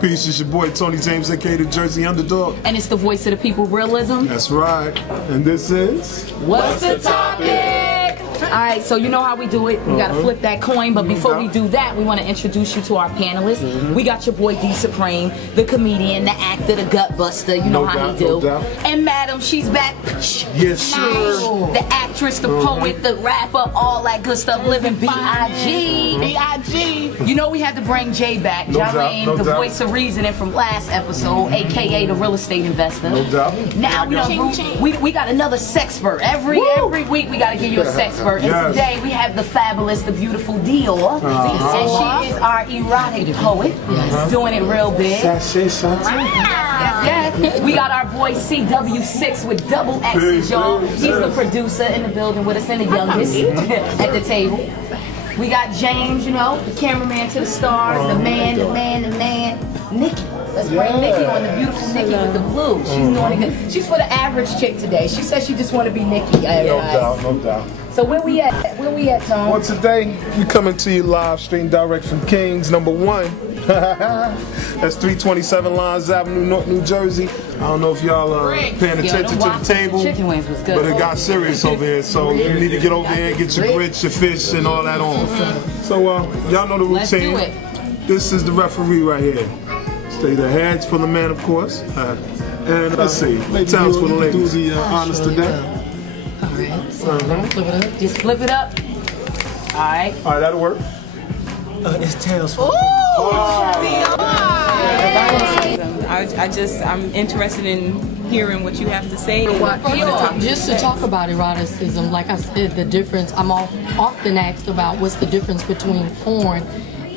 Peace, it's your boy Tony James, aka the Jersey Underdog. And it's the voice of the people, realism. That's right. And this is... What's the topic? Alright, so you know how we do it. We gotta flip that coin, but before we do that, we want to introduce you to our panelists. We got your boy D Supreme, the comedian, the actor, the gut buster. You know how he do. And Madam, she's back. Yes, sure. The actress, the poet, the rapper, all that good stuff. Living B.I.G. B.I.G. You know we had to bring Jay back. Jalaine, the voice of reasoning from last episode, aka the real estate investor. No doubt. Now we got another sexpert. Every week we gotta give you a sexpert. And today we have the fabulous, the beautiful Dior. And she is our erotic poet. Doing it real big. Yes. We got our boy CW6 with double X's, y'all. He's the producer in the building with us and the youngest at the table. We got James, you know, the cameraman to the stars, the man, Nikki. Let's bring Nikki on, the beautiful Nikki with the blue. She's doing it good. She's for the average chick today. She says she just want to be Nikki. No doubt. So where we at? Where we at, Tom? Well, today we coming to you live, straight and direct from Kings #1. That's 327 Lines Avenue, North New Jersey. I don't know if y'all are paying attention to the table, but it got serious over here. So you need to get over here and get your grits, your fish, and all that on. So y'all know the routine. Let's do it. This is the referee right here. Stay the heads for the man, of course. And let's see, tails for the ladies. Do the honors today. Alright, so flip it up. Just flip it up. Alright. Alright, that'll work. It's tails for I'm interested in hearing what you have to say. Just to talk about eroticism, like I said, the difference, I'm often asked about what's the difference between porn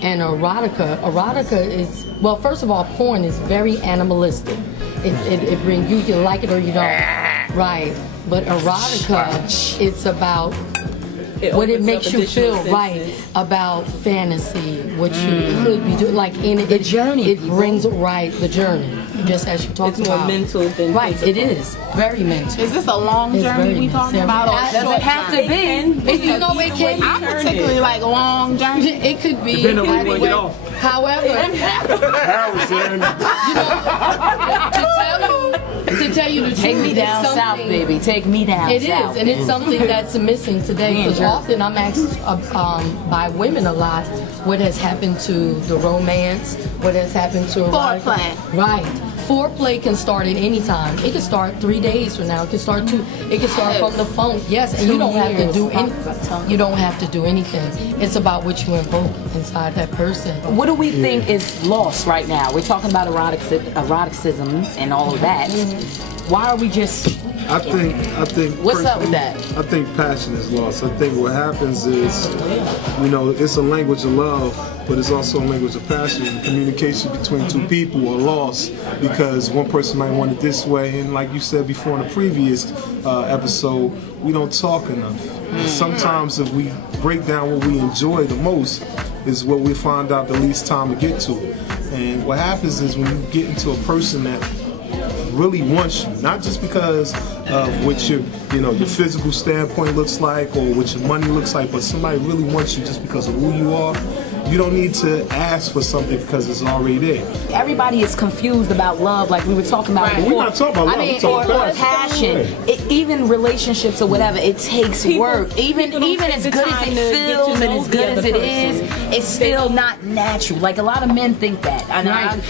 and erotica. Erotica is, well, first of all, porn is very animalistic. It brings, you can like it or you don't. Right. But erotica, it's about what it makes you feel, about fantasy, what you could be doing, like in the journey. It brings the journey. Just as you talked about. It's more mental than physical. It is very mental. Is this a long journey we talking about? Or does it have to be? You know, it can. I particularly like long journey. It could be. Depending on where you want to get off. However, to tell you the truth, take me down south, baby. Take me down south. It is, and it's something that's missing today. Because often I'm asked by women a lot what has happened to the romance, what has happened to foreplay. Right. Foreplay can start at any time. It can start 3 days from now. It can start it can start from the phone. Yes, and you don't have to do anything. You don't have to do anything. It's about what you invoke inside that person. What do we think is lost right now? We're talking about eroticism and all of that. Why are we just? I think. What's up with that? I think passion is lost. I think what happens is, you know, it's a language of love, but it's also a language of passion. And communication between two people are lost because one person might want it this way, and like you said before in the previous episode, we don't talk enough. And sometimes if we break down what we enjoy the most, is what we find out the least time to get to. And what happens is when you get into a person that really wants you, not just because of what your physical standpoint looks like or what your money looks like, but somebody really wants you just because of who you are. You don't need to ask for something because it's already there. Everybody is confused about love, like we were talking about before. We're not talking about love, or passion. Even relationships or whatever, it takes work. Even as good as it feels and as good as it is, it's still not natural. Like a lot of men think that.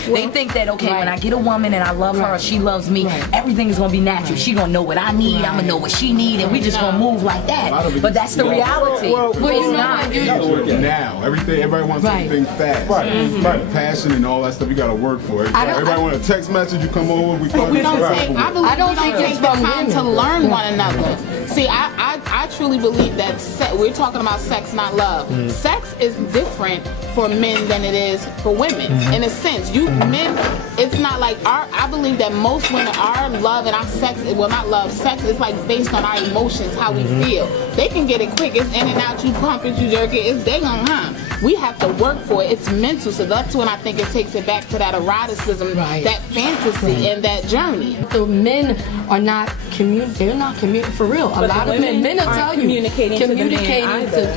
They think that, okay, when I get a woman and I love her or she loves me, everything is going to be natural. She's going to know what I need, I'm going to know what she needs, and we just going to move like that. But that's the reality. Well, it's not. You gotta work it now. Everybody wants everything fast. Right. Passion and all that stuff, you gotta work for it. Everybody want a text message, you come over, we call it. I don't think it's the time to learn one another. See, I truly believe that we're talking about sex, not love. Sex is different for men than it is for women. In a sense, men, it's not like I believe that most women, our love and our sex, well, not love, sex is like based on our emotions, how we feel. They can get it quick. It's in and out. You pump it, you jerk it. They gonna We have to work for it. It's mental. So that's when I think it takes it back to that eroticism, that fantasy, and that journey. The men are not they're not communicating for real. A lot of men will tell you communicating to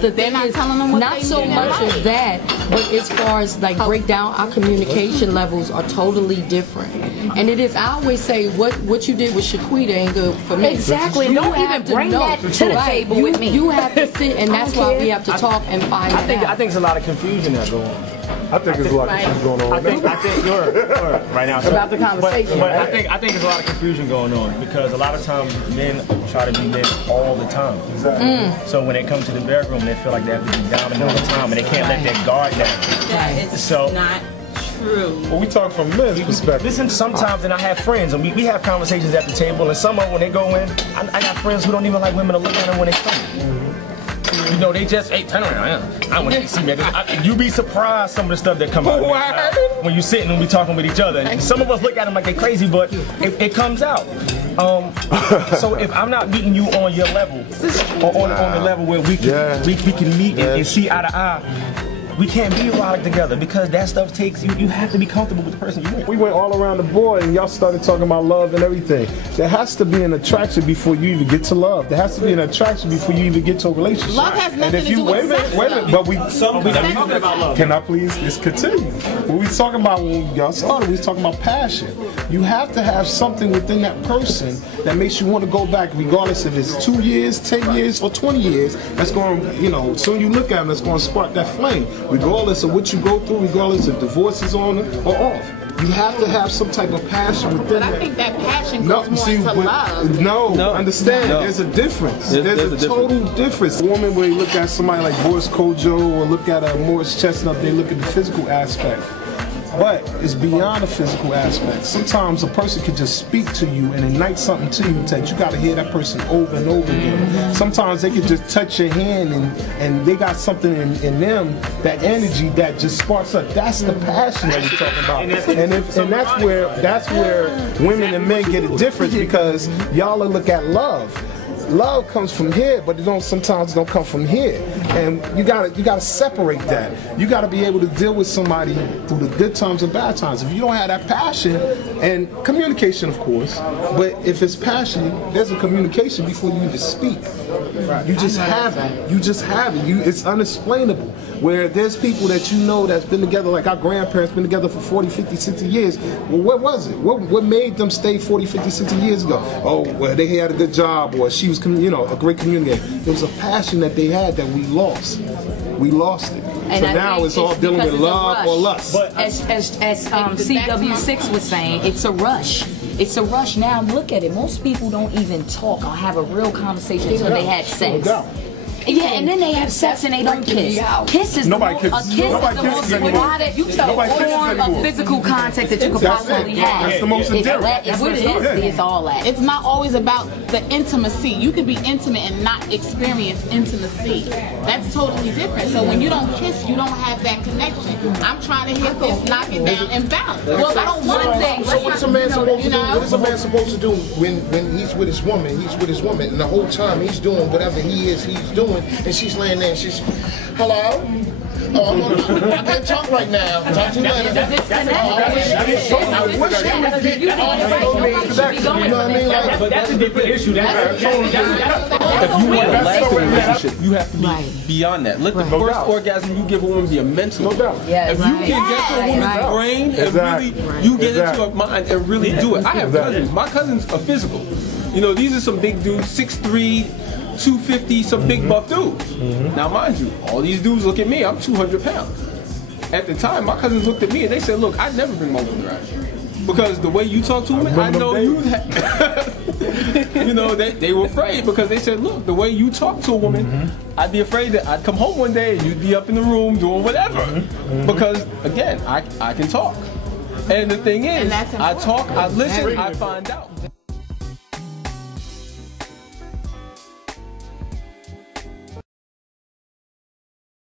the they're not telling them what not so much of that, But as far as like break down, our communication levels are totally different. And it is, I always say, what you did with Shaquita ain't good for me. Exactly. Don't even bring that to the table with me. You have to sit, and that's why we have to talk and find it out. I think there's a lot of confusion there going on. I think there's a lot of confusion going on. I think you're right now. About the conversation. But I think there's a lot of confusion going on because a lot of times men try to be men all the time. Exactly. So when they come to the bedroom, they feel like they have to be dominant all the time, and they can't let their guard down. That is not true. Well, we talk from men's perspective. Listen, sometimes, and I have friends, and we have conversations at the table, and some of them, when they go in, I got friends who don't even like women to look at them when they come. You know, they just, hey, turn around. I want you to see me. You be surprised some of the stuff that come out when you sitting and we talking with each other. And some of us look at them like they crazy, but it comes out. So if I'm not meeting you on your level, or on the level where we can meet and see eye to eye, we can't be erotic together because that stuff takes you have to be comfortable with the person you're with. We went all around the board and y'all started talking about love and everything. There has to be an attraction before you even get to love. There has to be an attraction before you even get to a relationship. Love has nothing to do with sex. Wait a minute, but we talking about love. Can I please just continue? What we talking about when y'all started, we was talking about passion. You have to have something within that person that makes you want to go back, regardless if it's 2 years, 10 years, or 20 years. That's going to, you know, soon you look at them, that's going to spark that flame. Regardless of what you go through, regardless if divorce is on or off. You have to have some type of passion within that. But I think that passion goes more into love. No, understand. There's a difference. There's a total difference. A woman, when you look at somebody like Boris Kodjoe or look at Morris Chestnut, they look at the physical aspect. But it's beyond the physical aspect. Sometimes a person can just speak to you and ignite something to you that you got to hear that person over and over again. Sometimes they can just touch your hand and they got something in them, that energy that just sparks up. That's the passion that we're talking about. And that's where women and men get a difference because y'all look at love. Love comes from here, but sometimes it don't come from here. And you gotta separate that. You gotta be able to deal with somebody through the good times and bad times. If you don't have that passion, and communication of course, but if it's passion, there's a communication before you even speak. You just have it. You just have it. It's unexplainable. Where there's people that you know that's been together, like our grandparents been together for 40, 50, 60 years. Well, what was it? What made them stay 40, 50, 60 years ago? Oh, well, they had a good job, or she was, a great communicator. There was a passion that they had that we lost. We lost it. And so now it's all dealing with love or lust. But as CW6 was saying, it's a rush. It's a rush. Now look at it. Most people don't even talk or have a real conversation until they had sex. Yeah, and then they have sex and they don't kiss. Kiss is the most erotic form of physical contact that you could possibly have. That's the most endearing. It's all that. It's not always about the intimacy. You could be intimate and not experience intimacy. That's totally different. So when you don't kiss, you don't have that connection. I'm trying to hit this, knock it down, and bounce. Well, I don't want to. So what's a man supposed to do? What is a man supposed to do when he's with his woman? He's with his woman, and the whole time he's doing whatever he's doing. And she's laying there and she's, hello? Oh, I can't talk right now. Talk to you later. You know what I mean? But that's a different issue. If you want a lasting relationship, you have to be beyond that. Let the first orgasm you give a woman be a mental. No doubt. If you can get to a woman's brain and really, you get into her mind and really do it. I have cousins. My cousins are physical. You know, these are some big dudes, 6'3", 250, some big buff dudes. Now mind you, all these dudes look at me, I'm 200 pounds. At the time, my cousins looked at me and they said, look, I'd never bring my woman around. Because the way you talk to women, I know you you know, they were afraid because they said, look, the way you talk to a woman, I'd be afraid that I'd come home one day and you'd be up in the room doing whatever. Because again, I can talk. And the thing is, I talk, I listen, I find out.